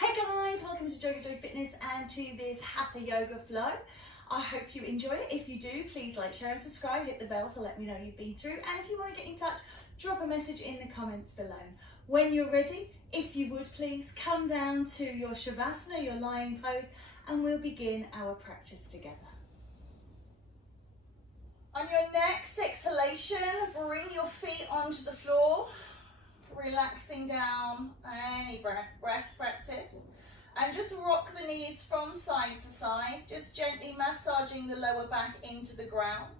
Hey guys, welcome to JoeGa Fitness and to this Hatha Yoga flow. I hope you enjoy it. If you do, please like, share and subscribe, hit the bell to let me know you've been through, and if you want to get in touch, drop a message in the comments below. When you're ready, if you would please come down to your Shavasana, your lying pose, and we'll begin our practice together. On your next exhalation, bring your feet onto the floor, relaxing down any breath practice, and just rock the knees from side to side, just gently massaging the lower back into the ground.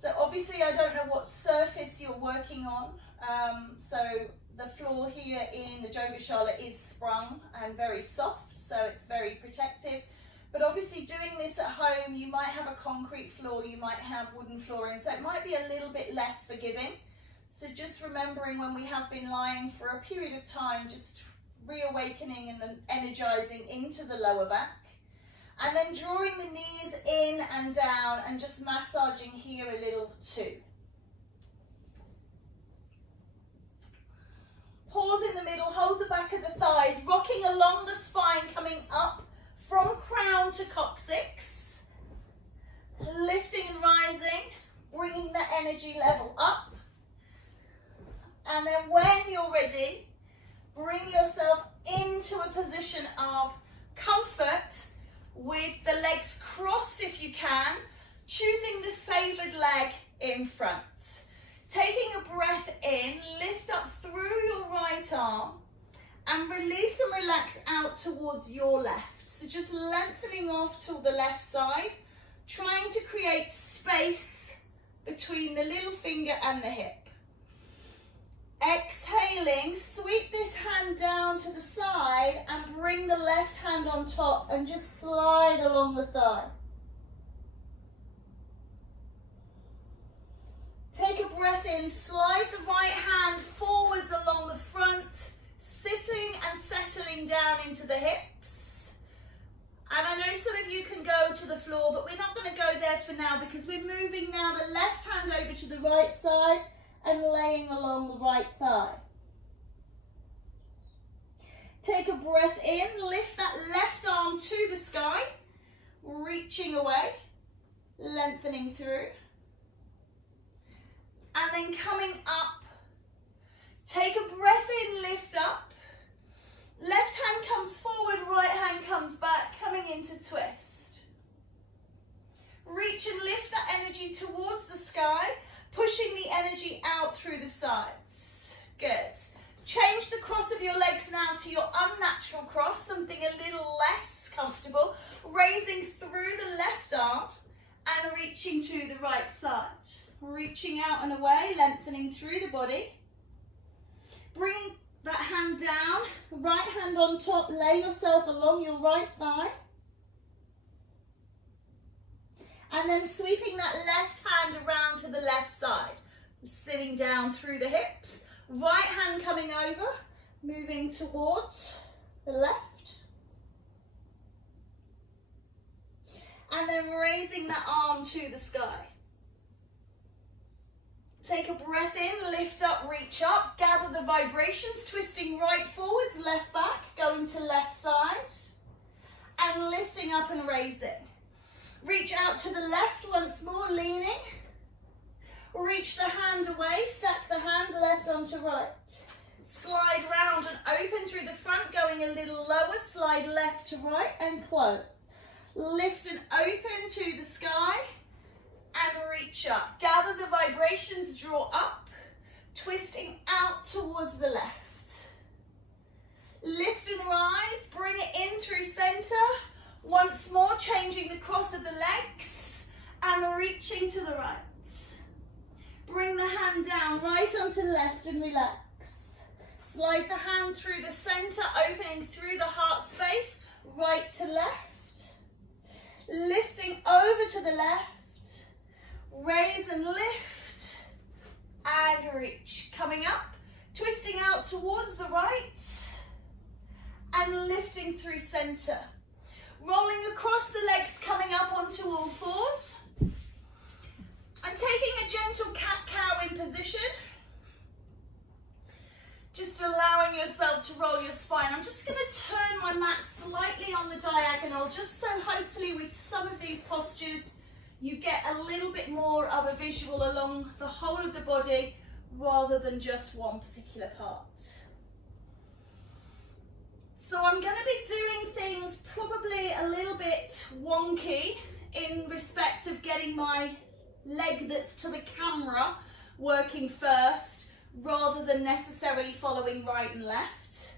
So obviously I don't know what surface you're working on, so the floor here in the yoga shala is sprung and very soft, so it's very protective. But obviously doing this at home, you might have a concrete floor, you might have wooden flooring, so it might be a little bit less forgiving. So just remembering when we have been lying for a period of time, just reawakening and energizing into the lower back. And then drawing the knees in and down and just massaging here a little too. Pause in the middle, hold the back of the thighs, rocking along the spine, coming up from crown to coccyx. Lifting and rising, bringing the energy level up. And then when you're ready, bring yourself into a position of comfort with the legs crossed if you can, choosing the favored leg in front. Taking a breath in, lift up through your right arm and release and relax out towards your left. So just lengthening off to the left side, trying to create space between the little finger and the hip. Exhaling, sweep this hand down to the side and bring the left hand on top and just slide along the thigh. Take a breath in, slide the right hand forwards along the front, sitting and settling down into the hips. And I know some of you can go to the floor, but we're not going to go there for now because we're moving now the left hand over to the right side and laying along the right thigh. Take a breath in, lift that left arm to the sky, reaching away, lengthening through. And then coming up, take a breath in, lift up. Left hand comes forward, right hand comes back, coming into twist. Reach and lift that energy towards the sky, pushing the energy out through the sides. Good. Change the cross of your legs now to your unnatural cross, something a little less comfortable. Raising through the left arm and reaching to the right side. Reaching out and away, lengthening through the body. Bringing that hand down, right hand on top, lay yourself along your right thigh. And then sweeping that left hand around to the left side, sitting down through the hips, right hand coming over, moving towards the left. And then raising that arm to the sky. Take a breath in, lift up, reach up, gather the vibrations, twisting right forwards, left back, going to left side, and lifting up and raising. Reach out to the left once more, leaning. Reach the hand away, stack the hand left onto right. Slide round and open through the front, going a little lower, slide left to right and close. Lift and open to the sky and reach up. Gather the vibrations, draw up, twisting out towards the left. Lift and rise, bring it in through center. Once more, changing the cross of the legs and reaching to the right. Bring the hand down, right onto the left and relax. Slide the hand through the center, opening through the heart space, right to left. Lifting over to the left. Raise and lift and reach. Coming up, twisting out towards the right and lifting through center. Rolling across the legs, coming up onto all fours. And taking a gentle cat-cow in position. Just allowing yourself to roll your spine. I'm just going to my mat slightly on the diagonal, just so hopefully with some of these postures you get a little bit more of a visual along the whole of the body rather than just one particular part. So I'm going to be doing things probably a little bit wonky in respect of getting my leg that's to the camera working first rather than necessarily following right and left.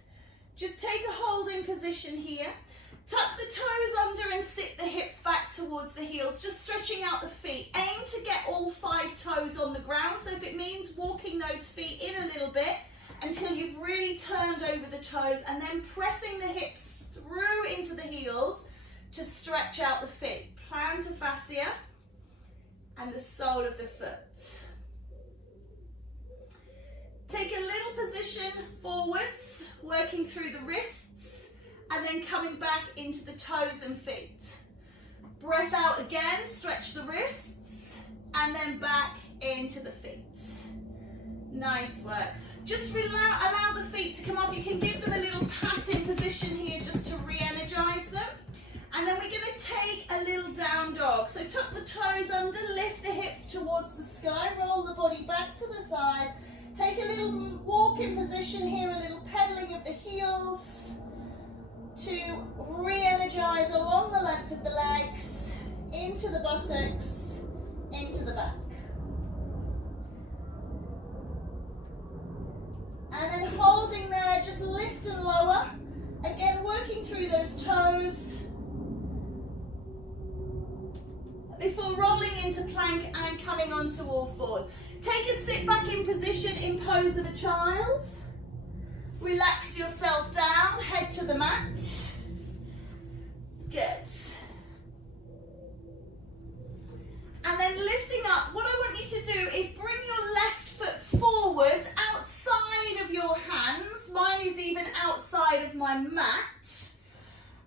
Just take a holding position here. Tuck the toes under and sit the hips back towards the heels, just stretching out the feet. Aim to get all 5 toes on the ground, so if it means walking those feet in a little bit until you've really turned over the toes, and then pressing the hips through into the heels to stretch out the feet. Plantar fascia and the sole of the foot. Take a little position forwards, working through the wrists, and then coming back into the toes and feet. Breath out again, stretch the wrists, and then back into the feet. Nice work. Just allow the feet to come off. You can give them a little pat in position here just to re-energize them. And then we're going to take a little down dog. So tuck the toes under, lift the hips towards the sky, roll the body back to the thighs. Take a little walk-in position here, a little pedaling of the heels to re-energize along the length of the legs, into the buttocks, into the back. And then holding there, just lift and lower. Again, working through those toes before rolling into plank and coming onto all fours. Take a sit back in position in pose of a child. Relax yourself down, head to the mat. Good. And then lifting up, what I want you to do is bring your left foot forward outside of your hands. Mine is even outside of my mat.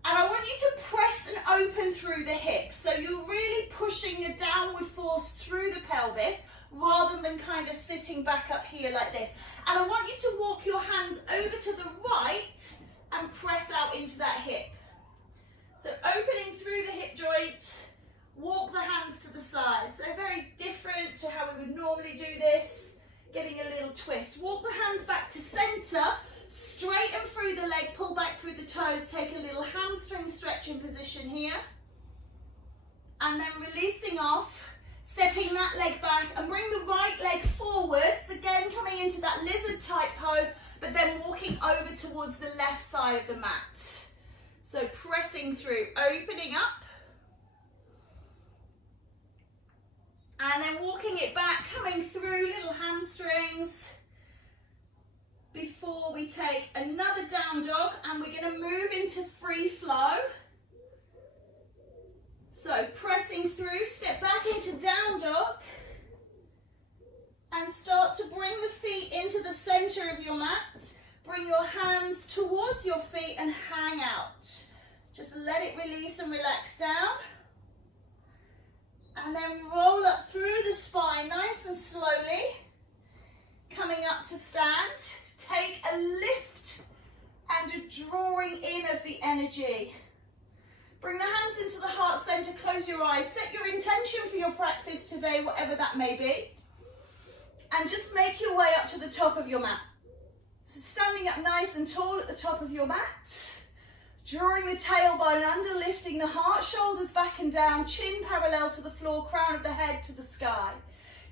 And I want you to press and open through the hips. So you're really pushing a downward force through the pelvis rather than kind of sitting back up here like this. And I want you to walk your hands over to the right and press out into that hip. So opening through the hip joint, walk the hands to the side. So very different to how we would normally do this, getting a little twist. Walk the hands back to center, straighten through the leg, pull back through the toes, take a little hamstring stretching position here. And then releasing off, stepping that leg back and bring the right leg forwards, again coming into that lizard type pose, but then walking over towards the left side of the mat. So pressing through, opening up, and then walking it back, coming through, little hamstrings, before we take another down dog, and we're going to move into free flow. So pressing through, step back into down dog, and start to bring the feet into the center of your mat. Bring your hands towards your feet and hang out. Just let it release and relax down. And then roll up through the spine nice and slowly. Coming up to stand. Take a lift and a drawing in of the energy. Bring the hands into the heart center, close your eyes. Set your intention for your practice today, whatever that may be. And just make your way up to the top of your mat. So standing up nice and tall at the top of your mat. Drawing the tailbone under, lifting the heart, shoulders back and down, chin parallel to the floor, crown of the head to the sky.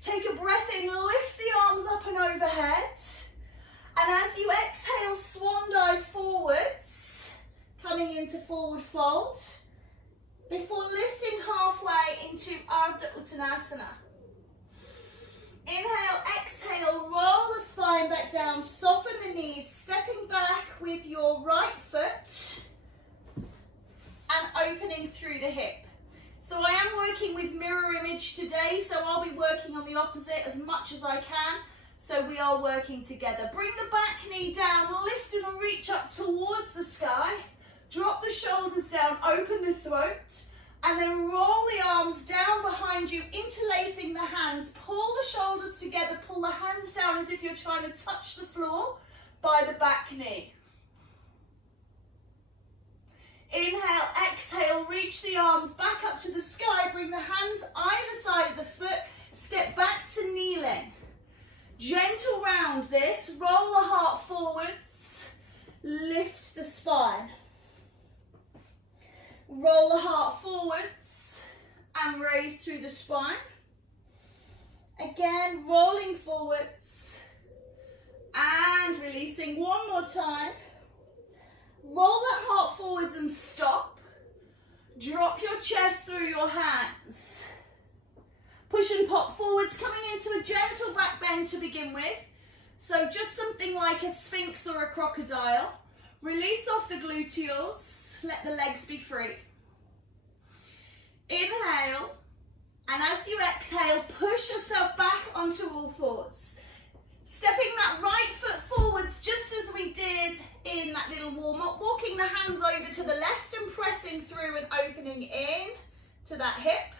Take a breath in, lift the arms up and overhead. And as you exhale, swan dive forwards, coming into forward fold, before lifting halfway into Ardha Uttanasana. Inhale, exhale, roll the spine back down, soften the knees, stepping back with your right foot and opening through the hip. So I am working with mirror image today, so I'll be working on the opposite as much as I can. So we are working together. Bring the back knee down, lift and reach up towards the sky. Drop the shoulders down, open the throat, and then roll the arms down behind you, interlacing the hands. Pull the shoulders together, pull the hands down as if you're trying to touch the floor by the back knee. Inhale, exhale, reach the arms back up to the sky. Bring the hands either side of the foot. Step back to kneeling. Gentle round this. Roll the heart forwards. Lift the spine. Roll the heart forwards and raise through the spine. Again, rolling forwards and releasing. One more time. Roll that heart forwards and stop. Drop your chest through your hands. Push and pop forwards, coming into a gentle back bend to begin with. So just something like a sphinx or a crocodile. Release off the gluteals. Let the legs be free. Inhale. And as you exhale, push yourself back onto all fours. Stepping that right foot forwards just as we did in that little warm-up. Walking the hands over to the left and pressing through and opening in to that hip.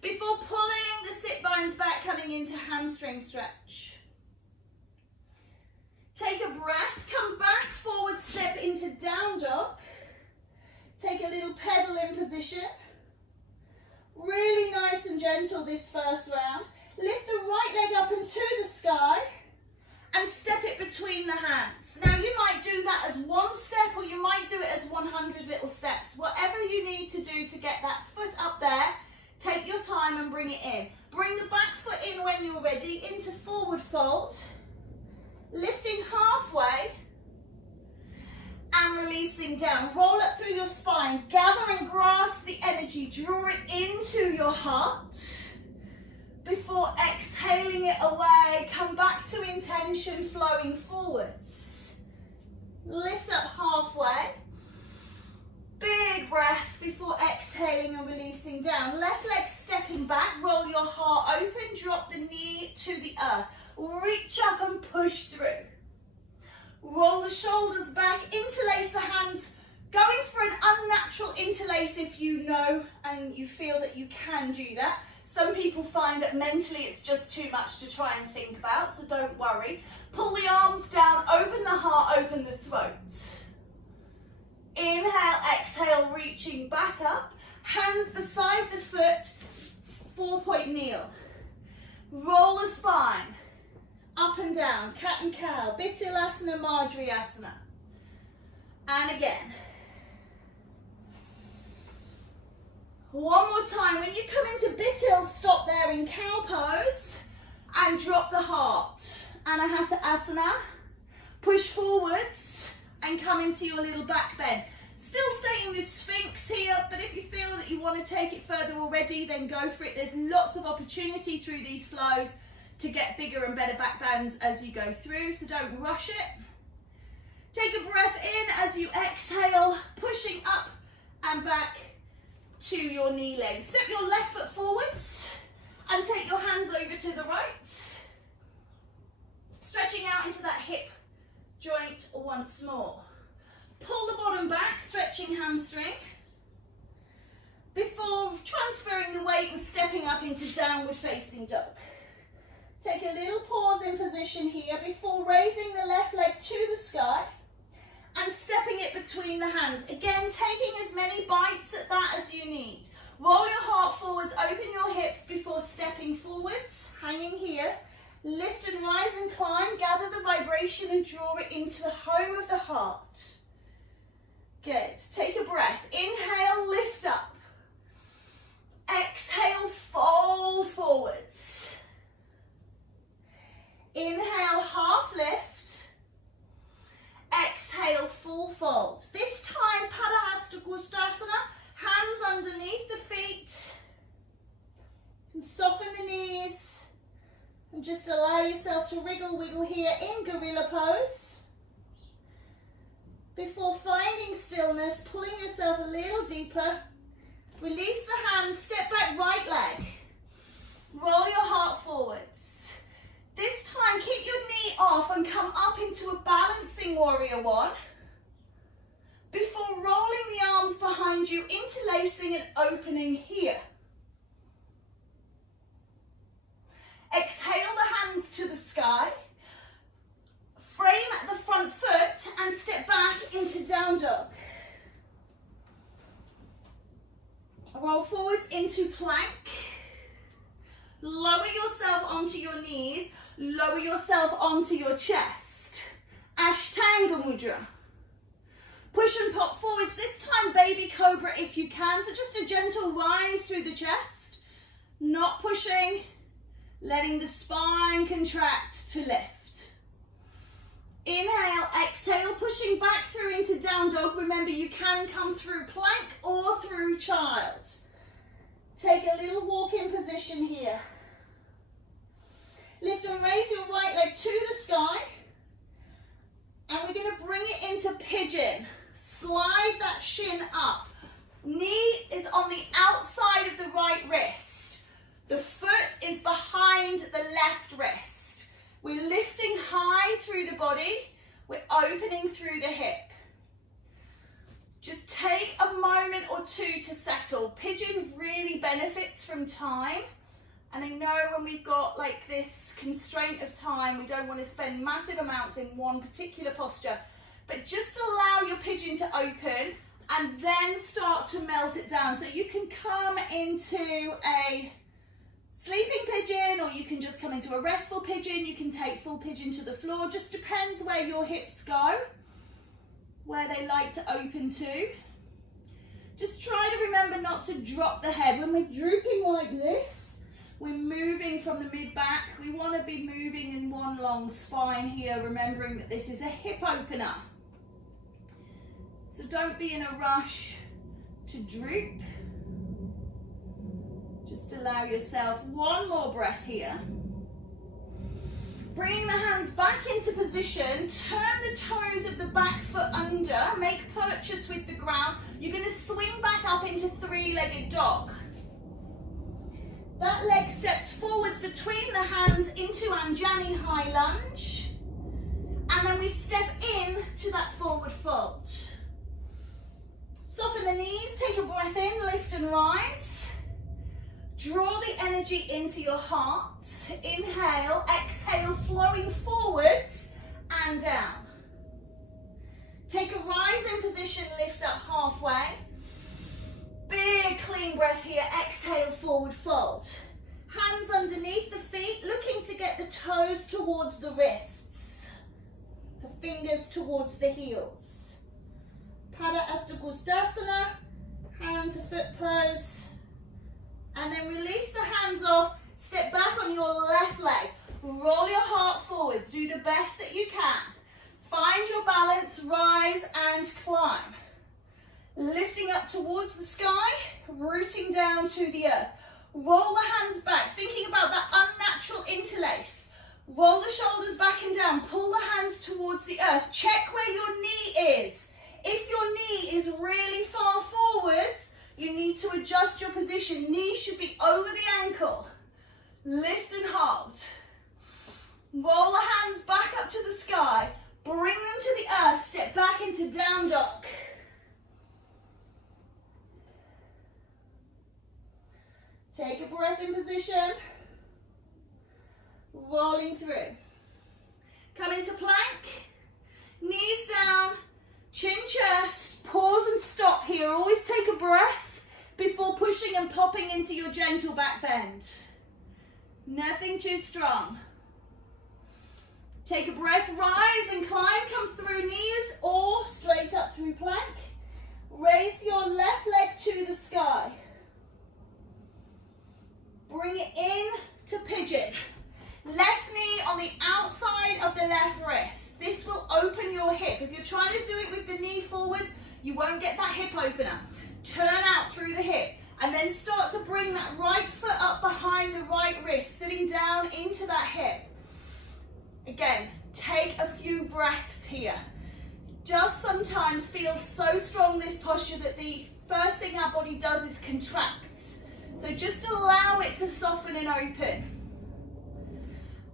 Before pulling the sit bones back, coming into hamstring stretch. Take a breath, come back, forward step into down dog. Take a little pedal in position. Really nice and gentle this first round. Lift the right leg up into the sky and step it between the hands. Now you might do that as one step or you might do it as 100 little steps. Whatever you need to do to get that foot up there, take your time and bring it in. Bring the back foot in when you're ready into forward fold. Lifting halfway and releasing down. Roll up through your spine. Gather and grasp the energy. Draw it into your heart. Before exhaling it away, come back to intention, flowing forwards. Lift up halfway. Big breath before exhaling and releasing down. Left leg stepping back, roll your heart open, drop the knee to the earth. Reach up and push through. Roll the shoulders back, interlace the hands. Going for an unnatural interlace if you know and you feel that you can do that. Some people find that mentally it's just too much to try and think about, so don't worry. Pull the arms down, open the heart, open the throat. Inhale, exhale, reaching back up. Hands beside the foot, 4-point kneel. Roll the spine, up and down, cat and cow, Bittilasana, Madhyasana. And again. One more time. When you come into Bittil, stop there in cow pose and drop the heart. Anahata Asana. Push forwards and come into your little back bend. Still staying with Sphinx here, but if you feel that you want to take it further already, then go for it. There's lots of opportunity through these flows to get bigger and better back bends as you go through, so don't rush it. Take a breath in as you exhale, pushing up and back to your knee leg. Step your left foot forwards and take your hands over to the right. Stretching out into that hip joint once more. Pull the bottom back, stretching hamstring. Before transferring the weight and stepping up into downward facing dog. Take a little pause in position here before raising the left leg to the sky and stepping it between the hands. Again, taking as many bites at that as you need. Roll your heart forwards, open your hips before stepping forwards, hanging here. Lift and rise and climb, gather the vibration and draw it into the home of the heart. Good. Take a breath. Inhale, lift up. Exhale, fold forwards. Inhale, half lift. Exhale, full fold. This time, Padahastakostasana, hands underneath the feet. And soften the knees. And just allow yourself to wriggle, wiggle here in gorilla pose. Before finding stillness, pulling yourself a little deeper. Release the hands, step back, right leg. Roll your heart forwards. This time, keep your knee off and come up into a balancing warrior one. Before rolling the arms behind you, interlacing and opening here. Exhale the hands to the sky. Frame at the front foot and step back into down dog. Roll forwards into plank. Lower yourself onto your knees. Lower yourself onto your chest. Ashtanga mudra. Push and pop forwards. This time baby cobra if you can. So just a gentle rise through the chest. Not pushing. Letting the spine contract to lift. Inhale, exhale, pushing back through into down dog. Remember, you can come through plank or through child. Take a little walk-in position here. Lift and raise your right leg to the sky. And we're going to bring it into pigeon. Slide that shin up. Knee is on the outside of the right wrist. The foot is behind the left wrist. We're lifting high through the body. We're opening through the hip. Just take a moment or two to settle. Pigeon really benefits from time. And I know when we've got like this constraint of time, we don't want to spend massive amounts in one particular posture. But just allow your pigeon to open and then start to melt it down. So you can come into a sleeping pigeon, or you can just come into a restful pigeon. You can take full pigeon to the floor. Just depends where your hips go, where they like to open to. Just try to remember not to drop the head. When we're drooping like this, we're moving from the mid-back. We want to be moving in one long spine here, remembering that this is a hip opener. So don't be in a rush to droop. Just allow yourself one more breath here. Bringing the hands back into position, turn the toes of the back foot under, make purchase with the ground. You're going to swing back up into three-legged dog. That leg steps forwards between the hands into Anjani high lunge. And then we step in to that forward fold. Soften the knees, take a breath in, lift and rise. Draw the energy into your heart. Inhale, exhale, flowing forwards and down. Take a rising position, lift up halfway. Big clean breath here, exhale, forward fold. Hands underneath the feet, looking to get the toes towards the wrists. The fingers towards the heels. Pada Ashtagustasana, hand to foot pose. And then release the hands off, step back on your left leg. Roll your heart forwards, do the best that you can. Find your balance, rise and climb. Lifting up towards the sky, rooting down to the earth. Roll the hands back, thinking about that unnatural interlace. Roll the shoulders back and down, pull the hands towards the earth. Check where your knee is. If your knee is really far forwards, you need to adjust your position. Knee should be over the ankle. Lift and hold. Roll the hands back up to the sky. Bring them to the earth. Step back into down dog. Take a breath in position. Rolling through. Come into plank. Knees down. Chin chest. Pause and stop here. Always take a breath before pushing and popping into your gentle back bend. Nothing too strong. Take a breath, rise and climb, come through knees or straight up through plank. Raise your left leg to the sky. Bring it in to pigeon. Left knee on the outside of the left wrist. This will open your hip. If you're trying to do it with the knee forwards, you won't get that hip opener. Turn out through the hip and then start to bring that right foot up behind the right wrist, sitting down into that hip. Again, take a few breaths here. Just sometimes feel so strong this posture that the first thing our body does is contracts. So just allow it to soften and open.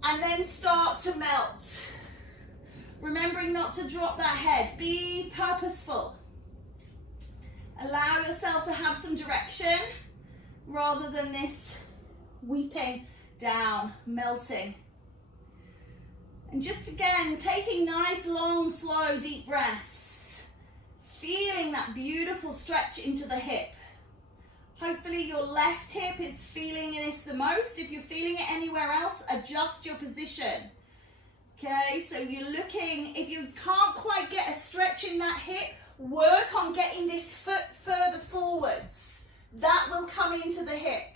And then start to melt. Remembering not to drop that head. Be purposeful. Allow yourself to have some direction rather than this weeping down, melting. And just again, taking nice, long, slow, deep breaths. Feeling that beautiful stretch into the hip. Hopefully hopefully your left hip is feeling this the most. If you're feeling it anywhere else, adjust your position. Okay, so you're looking, if you can't quite get a stretch in that hip, work on getting this foot further forwards. That will come into the hip.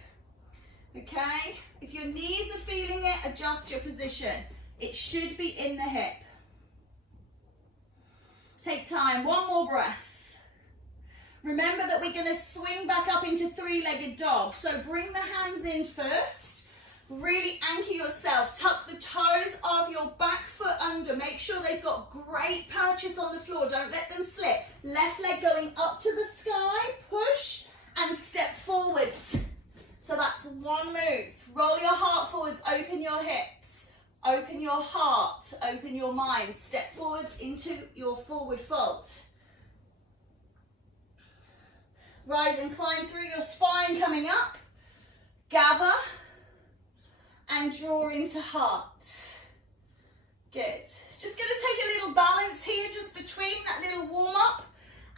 Okay, if your knees are feeling it, adjust your position. It should be in the hip. Take time, one more breath. Remember that we're going to swing back up into three-legged dog. So bring the hands in first. Really anchor yourself. Tuck the toes of your back foot under. Make sure they've got great purchase on the floor. Don't let them slip. Left leg going up to the sky. Push and step forwards. So that's one move. Roll your heart forwards. Open your hips. Open your heart. Open your mind. Step forwards into your forward fold. Rise and climb through your spine coming up. Gather. And draw into heart. Good. Just going to take a little balance here just between that little warm up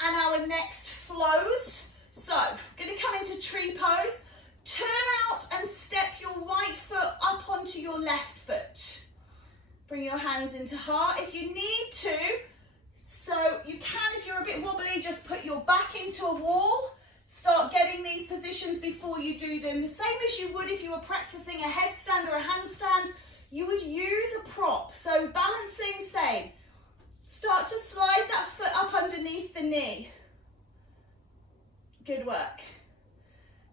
and our next flows. So, going to come into tree pose. Turn out and step your right foot up onto your left foot. Bring your hands into heart if you need to. So you can, if you're a bit wobbly, just put your back into a wall. Start getting these positions before you do them. The same as you would if you were practicing a headstand or a handstand. You would use a prop. So balancing, same. Start to slide that foot up underneath the knee. Good work.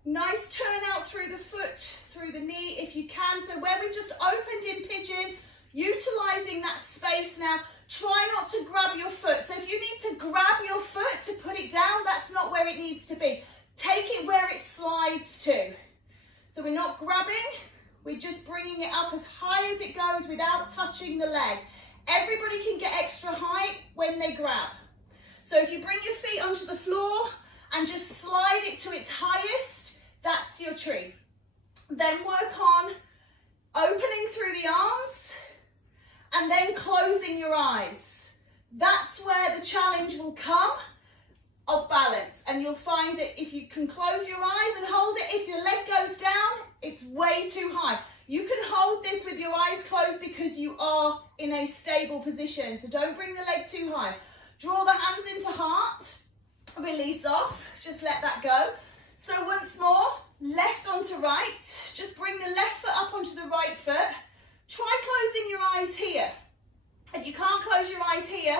Nice turn out through the foot, through the knee if you can. So where we've just opened in pigeon, utilizing that space now. Try not to grab your foot. So if you need to grab your foot to put it down, that's not where it needs to be. Take it where it slides to. So we're not grabbing, we're just bringing it up as high as it goes without touching the leg. Everybody can get extra height when they grab. So if you bring your feet onto the floor and just slide it to its highest, that's your tree. Then work on opening through the arms and then closing your eyes. That's where the challenge will come of balance. And you'll find that if you can close your eyes and hold it, if your leg goes down, it's way too high. You can hold this with your eyes closed because you are in a stable position. So don't bring the leg too high. Draw the hands into heart. Release off. Just let that go. So once more, left onto right. Just bring the left foot up onto the right foot. Try closing your eyes here. If you can't close your eyes here,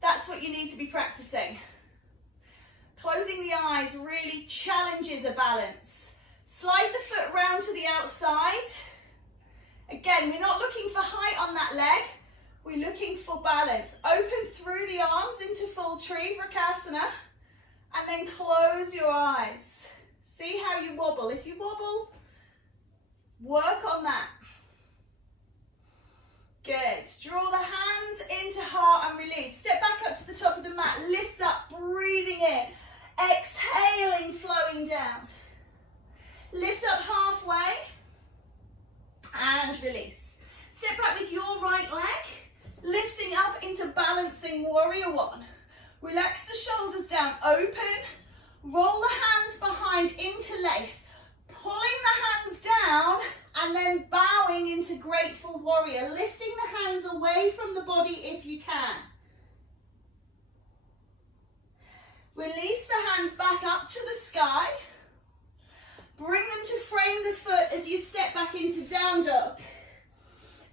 that's what you need to be practicing. Closing the eyes really challenges a balance. Slide the foot round to the outside. Again, we're not looking for height on that leg. We're looking for balance. Open through the arms into full tree, Vrksasana, and then close your eyes. See how you wobble. If you wobble, work on that. Good. Draw the hands into heart and release. Step back up to the top of the mat. Lift up, breathing in. Exhaling, flowing down. Lift up halfway and release. Step back with your right leg, lifting up into balancing warrior one. Relax the shoulders down, open. Roll the hands behind, interlace. Pulling the hands down and then bowing into grateful warrior. Lifting the hands away from the body if you can. Release the hands back up to the sky. Bring them to frame the foot as you step back into down dog.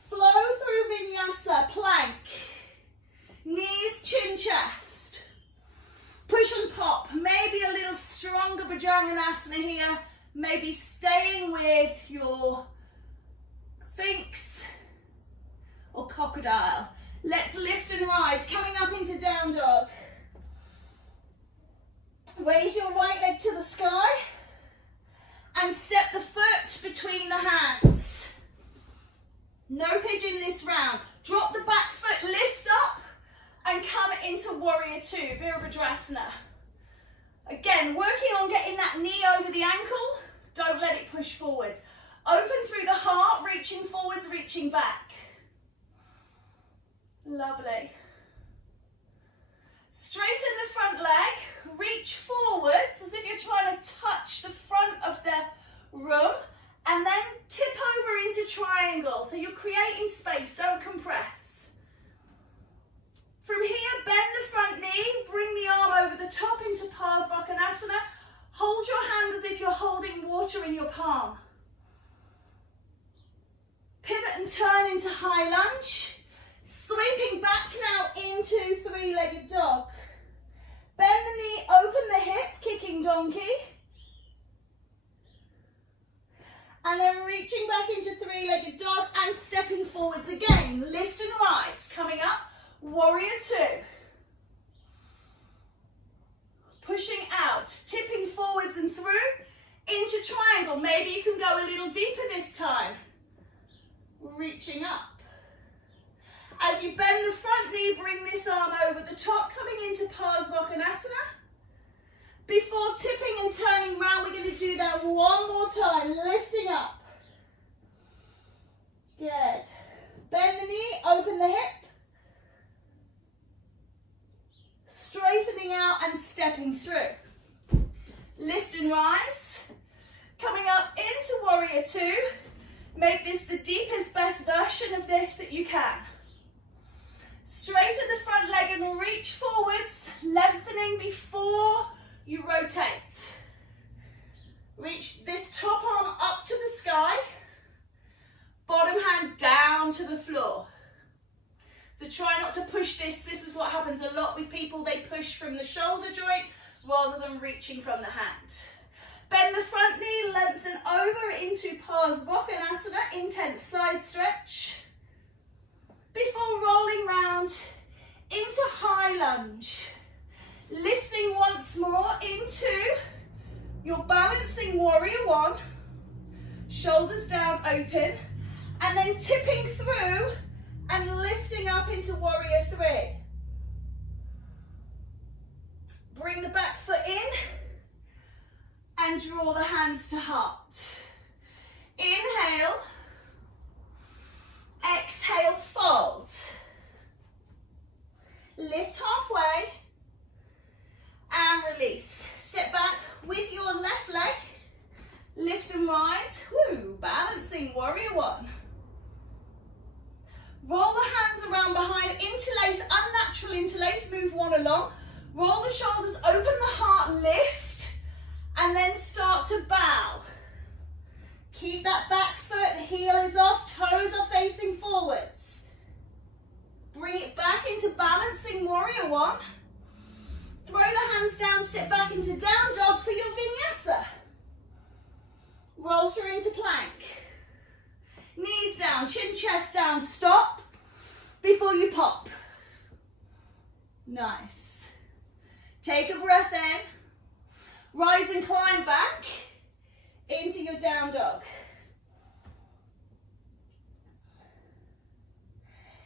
Flow through vinyasa, plank. Knees, chin, chest. Push and pop. Maybe a little stronger Bhujanganasana here. Maybe staying with your Sphinx or crocodile. Let's lift and rise. Coming up into down dog. Raise your right leg to the sky and step the foot between the hands. No pigeon this round. Drop the back foot, lift up and come into warrior two, Virabhadrasana. Again, working on getting that knee over the ankle. Don't let it push forwards. Open through the heart, reaching forwards, reaching back. Lovely. Straighten the front leg, reach forwards as if you're trying to touch the front room, and then tip over into triangle. So you're creating space, don't compress. From here, bend the front knee, bring the arm over the top into Parsvakonasana. Hold your hand as if you're holding water in your palm. Pivot and turn into high lunge. Sweeping back now into three-legged dog. Bend the knee, open the hip, kicking donkey. And then reaching back into three-legged dog and stepping forwards again. Lift and rise. Coming up, warrior two. Pushing out, tipping forwards and through into triangle. Maybe you can go a little deeper this time. Reaching up. As you bend the front knee, bring this arm over the top, coming into Parsvakonasana. Before tipping and turning round, we're going to do that one more time, lifting up. Good. Bend the knee, open the hip. Straightening out and stepping through. Lift and rise. Coming up into warrior two. Make this the deepest, best version of this that you can. Straighten the front leg and reach forwards, lengthening before you rotate. Reach this top arm up to the sky, bottom hand down to the floor. So try not to push this. This is what happens a lot with people. They push from the shoulder joint rather than reaching from the hand. Bend the front knee, lengthen over into Parsvakonasana, intense side stretch. Before rolling round into high lunge. Lifting once more into your balancing warrior one. Shoulders down, open. And then tipping through and lifting up into warrior three. Bring the back foot in and draw the hands to heart. Inhale. Exhale, fold. Lift halfway and release. Step back with your left leg. Lift and rise. Woo, balancing warrior one. Roll the hands around behind, interlace, unnatural interlace, move one along. Roll the shoulders, open the heart, lift, and then start to bow. Keep that back foot, heel is off, toes are facing forwards. Bring it back into balancing warrior one. Throw the hands down, step back into down dog for your vinyasa. Roll through into plank. Knees down, chin, chest down, stop before you pop. Nice. Take a breath in. Rise and climb back into your down dog.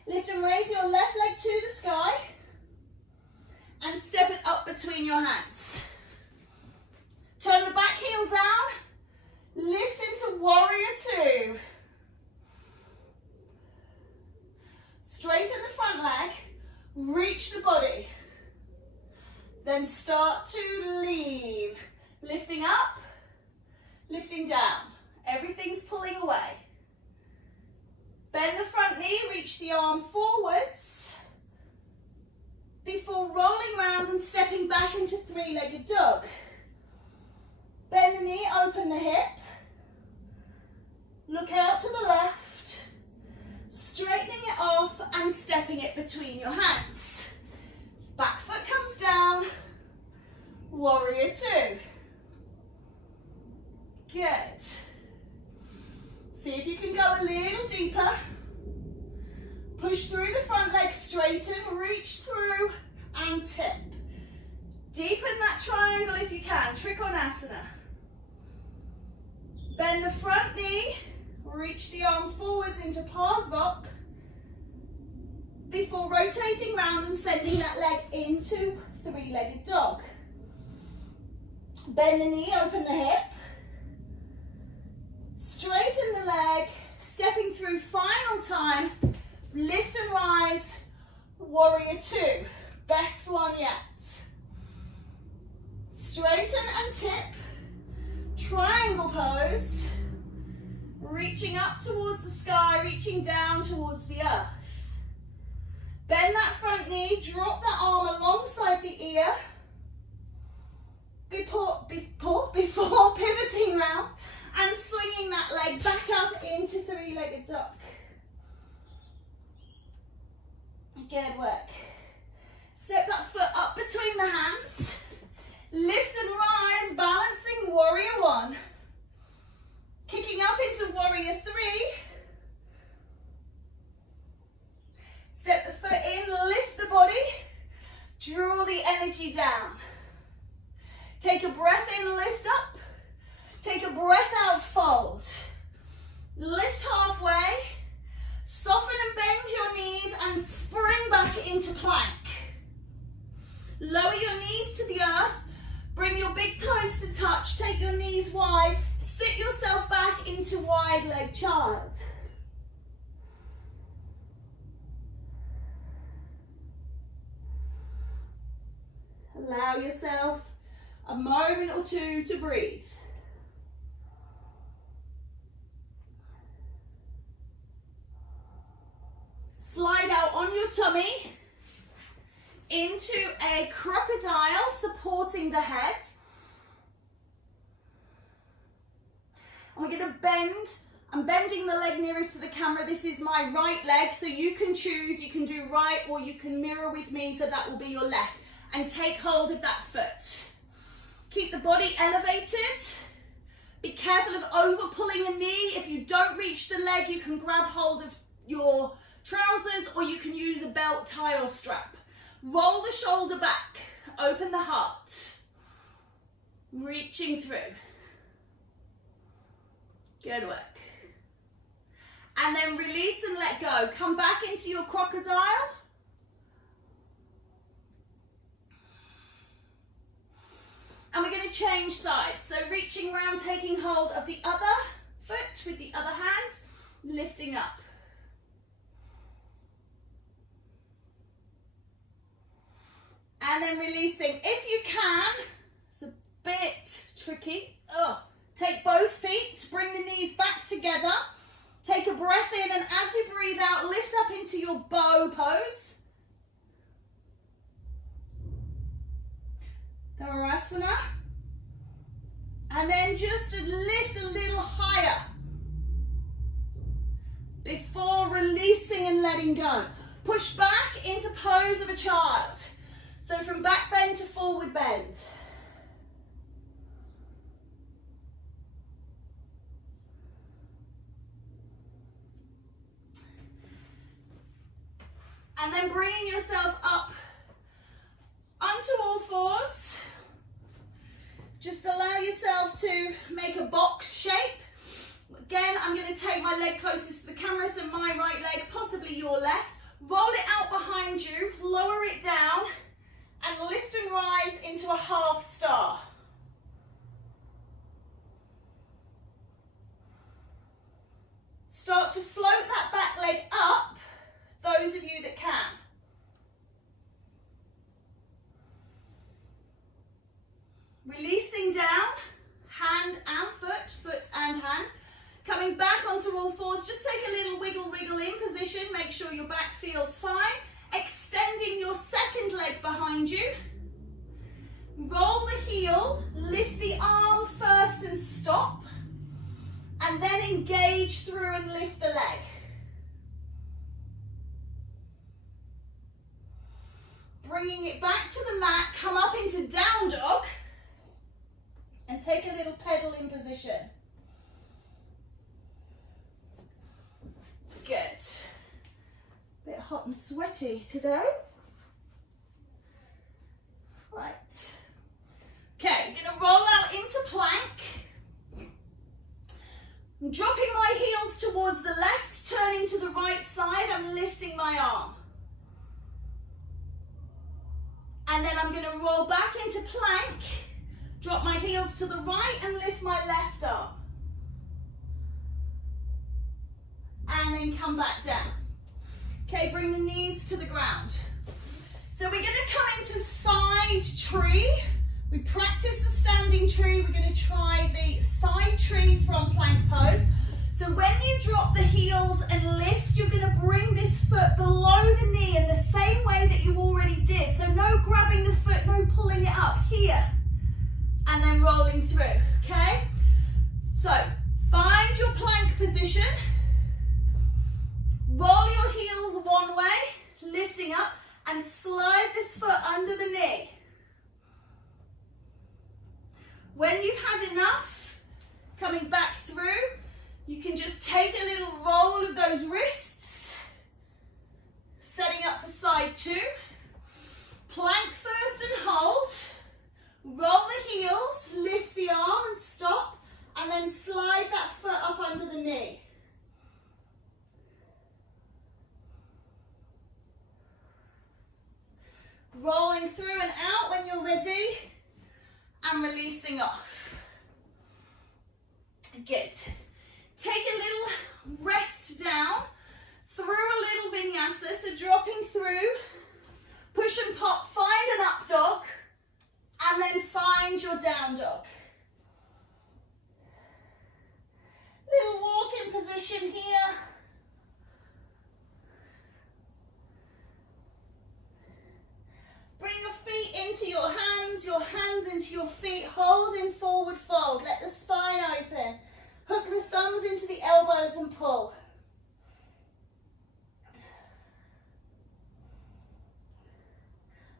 Lift and raise your left leg to the sky and step it up between your hands. Turn the back heel down, lift into warrior two. Straighten the front leg, reach the body. Then start to lean, lifting up, lifting down. Everything's pulling away. Bend the front knee, reach the arm forwards before rolling round and stepping back into three-legged dog. Bend the knee, open the hip. Look out to the left. Straightening it off and stepping it between your hands. Back foot comes down. Warrior two. Good. See if you can go a little deeper. Push through the front leg, straighten, reach through and tip. Deepen that triangle if you can, Trikonasana. Bend the front knee, reach the arm forwards into Parsvok before rotating round and sending that leg into three-legged dog. Bend the knee, open the hip. Straighten the leg, stepping through final time. Lift and rise, warrior two. Best one yet. Straighten and tip. Triangle pose. Reaching up towards the sky, reaching down towards the earth. Bend that front knee, drop that arm alongside the ear. Before pivoting round and swinging that leg back up into three-legged dog. Good work. Step that foot up between the hands. Lift and rise, balancing warrior one. Kicking up into warrior three. Step the foot in, lift the body. Draw the energy down. Take a breath in, lift up. Take a breath out, fold. Lift halfway. Soften and bend your knees and spring back into plank. Lower your knees to the earth. Bring your big toes to touch. Take your knees wide. Sit yourself back into wide leg child. Allow yourself a moment or two to breathe. Slide out on your tummy into a crocodile, supporting the head. And we're going to bend. I'm bending the leg nearest to the camera. This is my right leg, so you can choose. You can do right or you can mirror with me, so that will be your left. And take hold of that foot. Keep the body elevated. Be careful of over pulling a knee. If you don't reach the leg, you can grab hold of your trousers or you can use a belt, tie or strap. Roll the shoulder back. Open the heart. Reaching through. Good work. And then release and let go. Come back into your crocodile. And we're going to change sides. So reaching around, taking hold of the other foot with the other hand, lifting up. And then releasing. If you can, it's a bit tricky. Take both feet, bring the knees back together. Take a breath in, and as you breathe out, lift up into your bow pose. Dharasana. And then just lift a little higher before releasing and letting go. Push back into pose of a child. So from back bend to forward bend. And then bringing yourself up onto all fours. Just allow yourself to make a box shape. Again, I'm going to take my leg closest to the camera, so my right leg, possibly your left. Roll it out behind you, lower it down, and lift and rise into a half star. Start to float that back leg up, those of you that can. Releasing down, hand and foot, foot and hand. Coming back onto all fours, just take a little wiggle in position, make sure your back feels fine. Extending your second leg behind you. Roll the heel, lift the arm first and stop. And then engage through and lift the leg. Bringing it back to the mat, come up into down dog. And take a little pedal in position. Good. Bit hot and sweaty today. Right. Okay, you're going to roll out into plank. I'm dropping my heels towards the left, turning to the right side. I'm lifting my arm. And then I'm going to roll back into plank. Drop my heels to the right and lift my left arm. And then come back down. Okay, bring the knees to the ground. So we're going to come into side tree. We practice the standing tree. We're going to try the side tree from plank pose. So where heels and lift. You're going to bring this foot below the knee in the same way that you already did. So no grabbing the foot, no pulling it up. Here. And then rolling through, okay? So find your plank position. Roll your heels one way, lifting up, and slide this foot under the knee. When you've had enough, coming back through, you can just take a little roll of those wrists, setting up for side two. Plank first and hold. Roll the heels, lift the arm and stop, and then slide that foot up under the knee. Rolling through and out when you're ready, and releasing off. Good. Take a little rest down through a little vinyasa, so dropping through, push and pop, find an up dog, and then find your down dog. Little walking position here. Bring your feet into your hands into your feet, hold in forward fold, let the spine open. Hook the thumbs into the elbows and pull.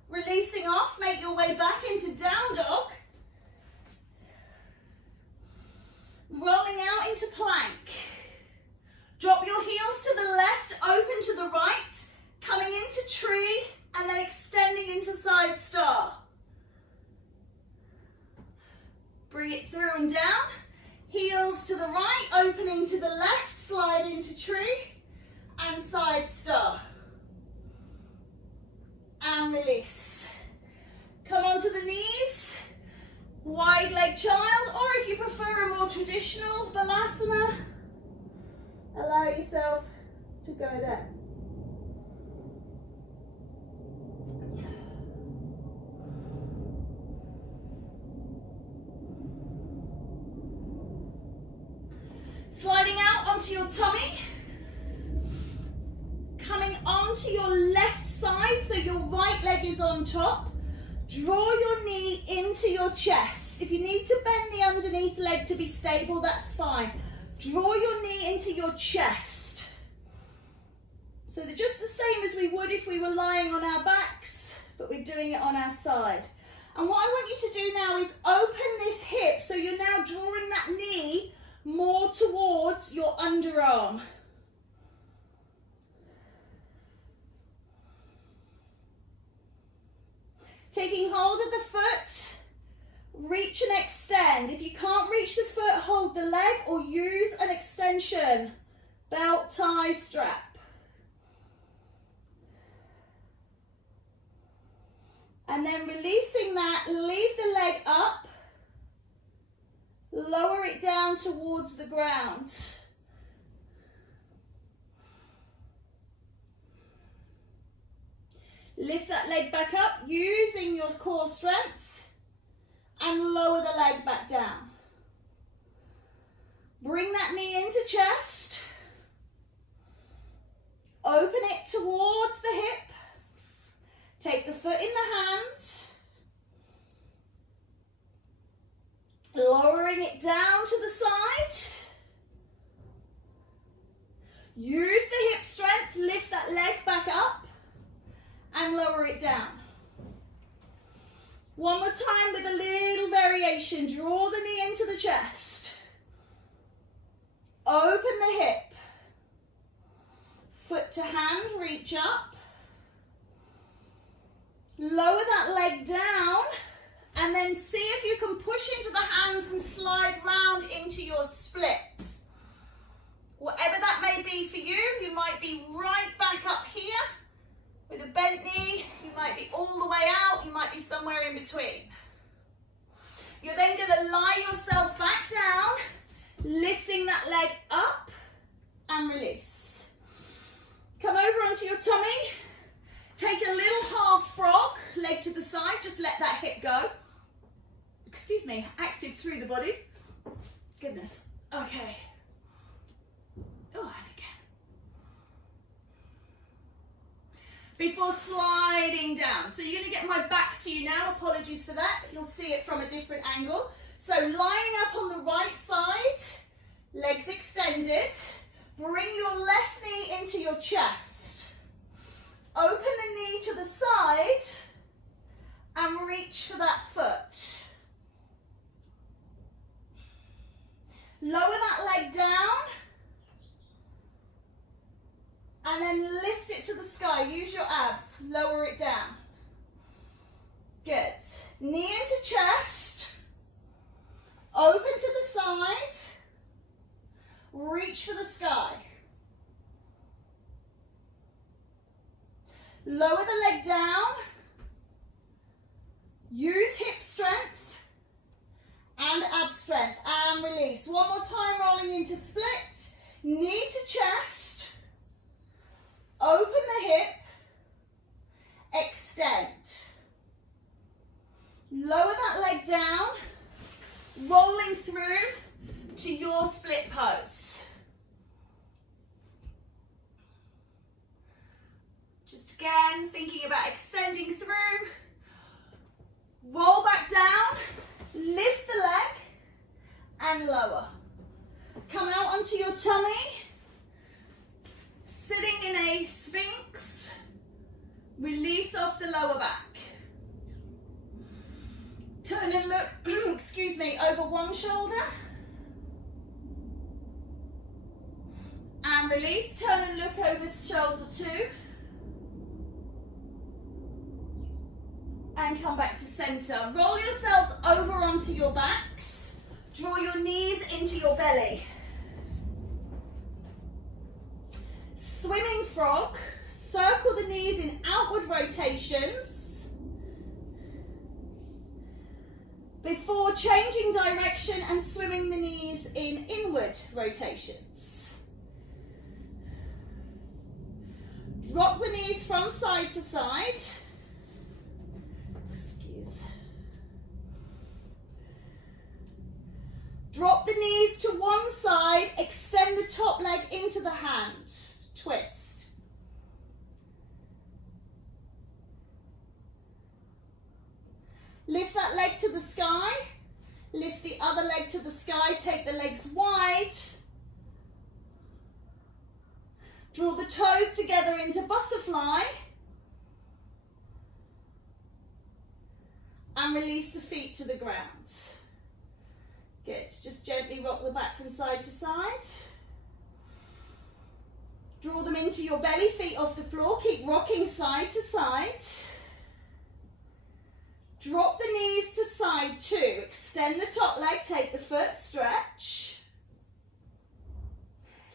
Releasing off, make your way back into down dog. Rolling out into plank. Drop your heels to the left, open to the right, coming into tree, and then extending into side star. Bring it through and down. Heels to the right, opening to the left, slide into tree, and side star. And release. Come onto the knees, wide leg child, or if you prefer a more traditional balasana, allow yourself to go there. Sliding out onto your tummy, coming onto your left side, so your right leg is on top. Draw your knee into your chest. If you need to bend the underneath leg to be stable, that's fine. Draw your knee into your chest. So they're just the same as we would if we were lying on our backs, but we're doing it on our side. And what I want you to do now is open this hip, so you're now drawing that knee more towards your underarm. Taking hold of the foot, reach and extend. If you can't reach the foot, hold the leg or use an extension, belt, tie, strap. And then releasing that, leave the leg up, lower it down towards the ground. Lift that leg back up using your core strength and lower the leg back down. Bring that knee into chest. Open it towards the hip. Take the foot in the hand. Lowering it down to the side. Use the hip strength, lift that leg back up and lower it down. One more time with a little variation. Draw the knee into the chest. Open the hip. Foot to hand, reach up. Lower that leg down. And then see if you can push into the hands and slide round into your split. Whatever that may be for you, you might be right back up here with a bent knee, you might be all the way out, you might be somewhere in between. You're then going to lie yourself back down, lifting that leg up and release. Come over onto your tummy, take a little half frog, leg to the side, just let that hip go. Excuse me, active through the body. Goodness, okay. Oh, and again. before sliding down. So you're going to get my back to you now. Apologies for that, but you'll see it from a different angle. So lying up on the right side, legs extended. Bring your left knee into your chest. Open the knee to the side and reach for that foot. Lower that leg down and then lift it to the sky. Use your abs, lower it down. Good. Knee into chest, open to the side, reach for the sky. Lower the leg down, use hip strength and ab strength, and release. One more time, rolling into split, knee to chest, open the hip, extend. Lower that leg down, rolling through to your split pose. Just again, thinking about extending through. Roll back down, lift the leg and lower. Come out onto your tummy, sitting in a sphinx. Release off the lower back. Turn and look, excuse me, over one shoulder. And release, turn and look over shoulder two. And come back to center. Roll yourselves over onto your backs. Draw your knees into your belly. Swimming frog. Circle the knees in outward rotations. Before changing direction and swimming the knees in inward rotations. Rock the knees from side to side. Drop the knees to one side, extend the top leg into the hand, twist. Lift that leg to the sky, lift the other leg to the sky, take the legs wide. Draw the toes together into butterfly. And release the feet to the ground. Good, just gently rock the back from side to side. Draw them into your belly, feet off the floor, keep rocking side to side. Drop the knees to side two, extend the top leg, take the foot, stretch.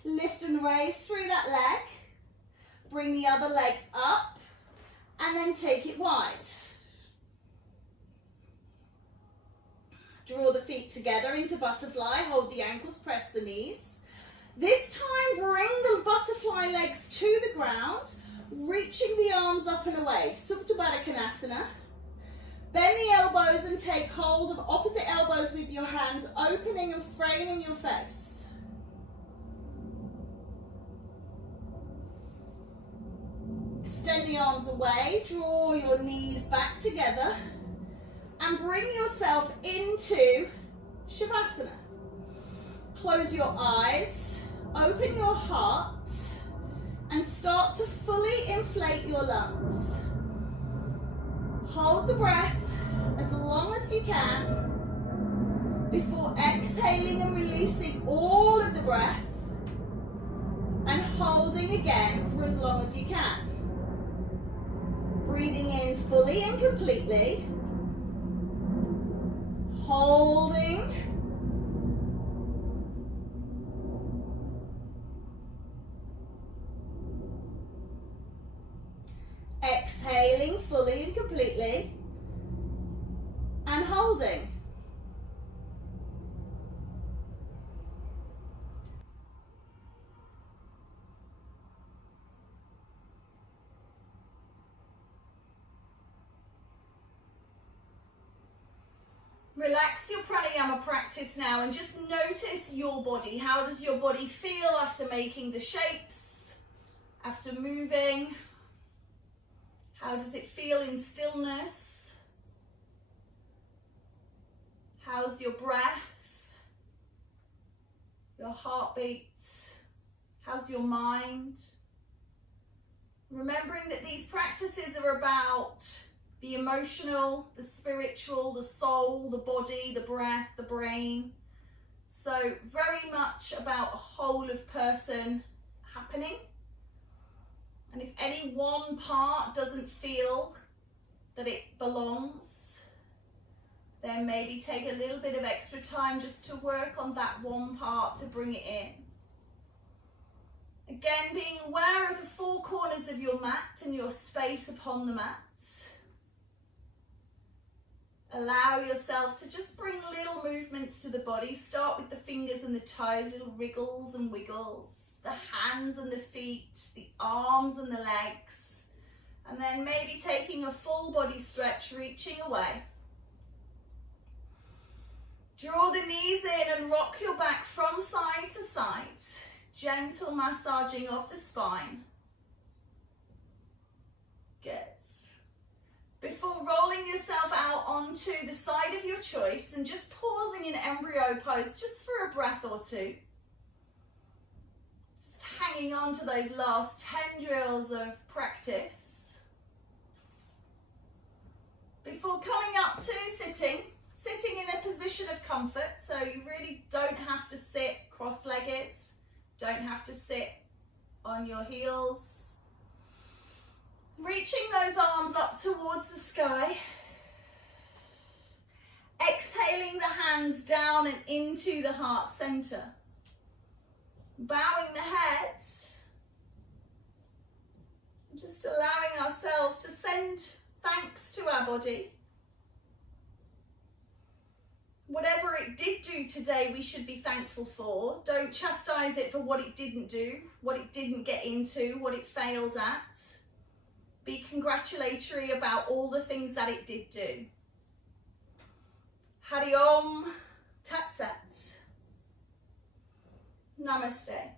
Lift and raise through that leg. Bring the other leg up and then take it wide. Draw the feet together into butterfly, hold the ankles, press the knees. This time bring the butterfly legs to the ground, reaching the arms up and away, Supta Baddha Konasana. Bend the elbows and take hold of opposite elbows with your hands, opening and framing your face. Extend the arms away, draw your knees back together. And bring yourself into Shavasana. Close your eyes, open your heart, and start to fully inflate your lungs. Hold the breath as long as you can before exhaling and releasing all of the breath and holding again for as long as you can. Breathing in fully and completely. Holding. Exhaling fully and completely. And holding. Relax your pranayama practice now and just notice your body. How does your body feel after making the shapes, after moving? How does it feel in stillness? How's your breath? Your heartbeat? How's your mind? Remembering that these practices are about the emotional, the spiritual, the soul, the body, the breath, the brain. So very much about a whole of person happening. And if any one part doesn't feel that it belongs, then maybe take a little bit of extra time just to work on that one part to bring it in. Again, being aware of the four corners of your mat and your space upon the mat. Allow yourself to just bring little movements to the body. Start with the fingers and the toes, little wriggles and wiggles. The hands and the feet, the arms and the legs. And then maybe taking a full body stretch, reaching away. Draw the knees in and rock your back from side to side. Gentle massaging of the spine. Good. Before rolling yourself out onto the side of your choice and just pausing in embryo pose just for a breath or two. Just hanging on to those last 10 drills of practice. Before coming up to sitting in a position of comfort, so you really don't have to sit cross-legged, don't have to sit on your heels. Reaching those arms up towards the sky. Exhaling the hands down and into the heart center. Bowing the head. Just allowing ourselves to send thanks to our body. Whatever it did do today, we should be thankful for. Don't chastise it for what it didn't do, what it didn't get into, what it failed at. Be congratulatory about all the things that it did do. Hari Om Tat Sat. Namaste.